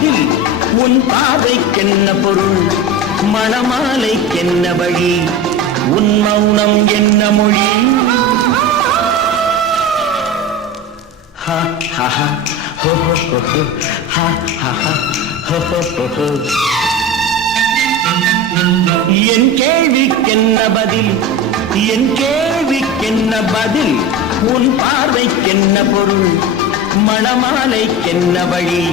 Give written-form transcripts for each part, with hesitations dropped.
பதில் உன் பாதைக்கென்ன பொருள் மணமாலைக்கென்ன வழி உன் மௌனம் என்ன மொழி ha ha ha ho ho ho ho ha ha ha ho ho ho ho என் கேள்விக்கென்ன பதில் என் கேள்விக்கென்ன பதில் உன் பார்வைக்கென்ன பொருள் மணமாலைக்கென்ன வழி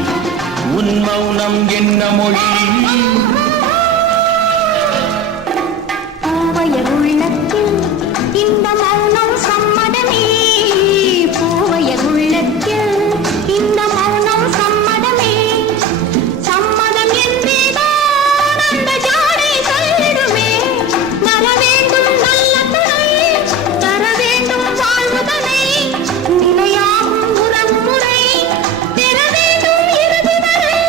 உன் மௌனம் என்ன மொழி இந்த மௌனம் சம்மதமே பூவைய உள்ளத்தில் இந்த மௌனம் சம்மதமே சம்மதம் என்றேதான் அந்த ஜாடை சொல்லிடுமே வர வேண்டும் நல்ல துணை தர வேண்டும் வாழ்வுதனை நிலையாகும் உறவு முறை பெற வேண்டும் இறுதி வரை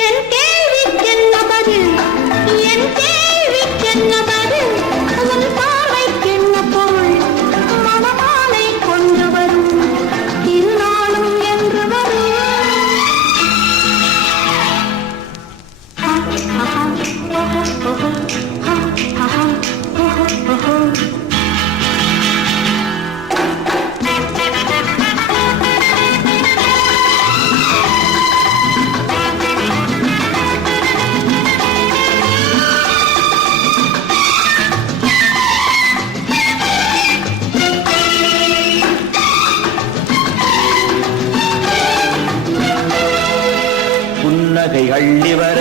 என் கேள்விக்கென்ன பதில் என் கேள்விக்கென்ன பதில் உன் பார்வைக்கென்ன பொருள் மணமாலை கொண்டு வரும் திருநாளும் என்று வரும் புன்னகை அள்ளி வர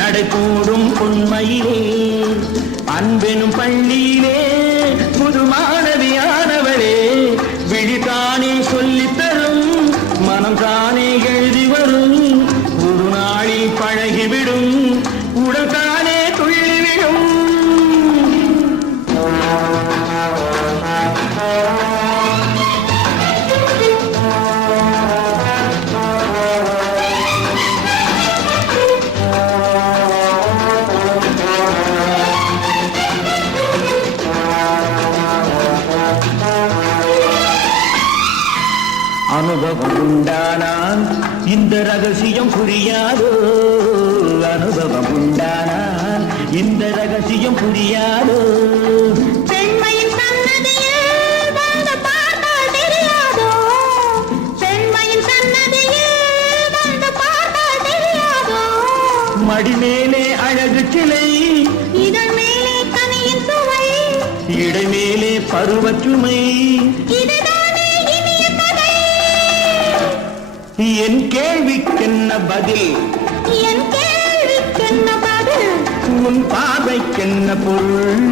நடைபோடும் பொன்மையிலே அன்பெனும் பள்ளியிலே புது மாணவியானவளே விழிதானே சொல்லித்தரும் மனம் தானே எழுதி வரும் ஒரு நாளில் பழகிவிடும் உடல் தானே துள்ளிவிடும் அனுபவம் உண்டானால் இந்த ரகசியம் புரியாதோ அனுபவம் உண்டானால் இந்த ரகசியம் புரியாதோ பெண்மையின் சன்னதியில் வந்து பார்த்தால் தெரியாதோ பெண்மையின் சன்னதியில் வந்து பார்த்தால் தெரியாதோ மடி மேலே அழகு சிலை இதழ் மேலே கனியின் சுவை இடை மேலே பருவச்சுமை இதுதானே இனிய கதை என் கேள்விக்கென்ன பதில் என் கேள்விக்கென்ன பதில் உன் பாதைக்கென்ன பொருள்